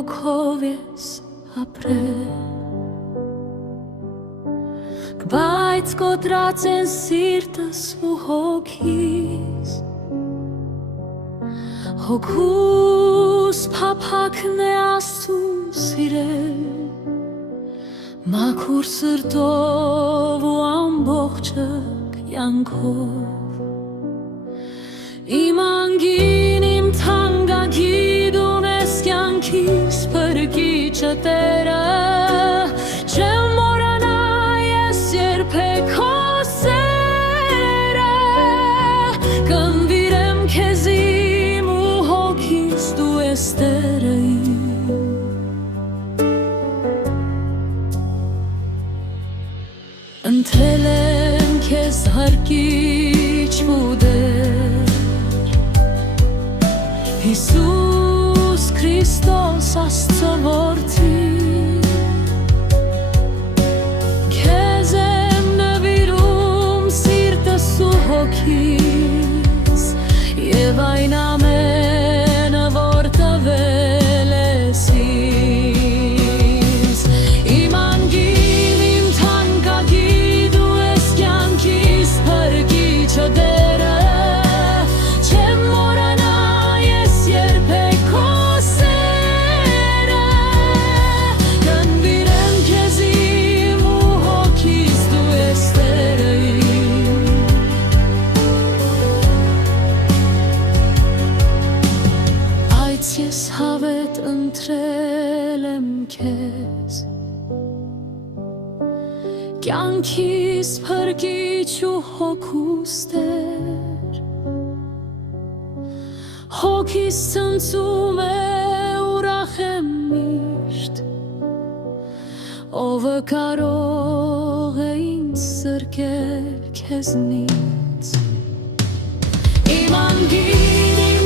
հոգով ես ապրել, բայց կոտրած են սիրտս ու հոգիս, հոգուս փափակն է Աստծու սիրել, մաքուր սրտով ու ամբողջը կյանքով։ Իմ անգին, իմ թանկագին ես կյանքիս փրկիչը Տերը, չեմ մոռանա ես երբեք քո սերը, կնվիրեմ քեզ իմ ու հոգիս, դու ես Տերը իմ։ Ընտրել եմ քեզ հարկիչ ու դեր, Հիսուս Քրիստոս Աստծո որդի, քեզ եմ նվիրում սիրտս ու հոգիս, և այն ամենը, որ տվել ես ինձ։ Իմ անգին, իմ թանկագին, դու ես կյանքիս փրկիչը Տերը, չեմ մոռանա ես երբեք քո սերը, կնվիրեմ քեզ իմ ու հոգիս, դու ես Տերը իմ։ Այդ ես հավետ ընտրել եմ քեզ, կյանքիս փրկիչ ու հոգուս Տեր, հոգիս ցնծում է, ուրախ եմ միշտ, ով կարող է ինձ զրկել քեզնից։ Իմ անգին, իմ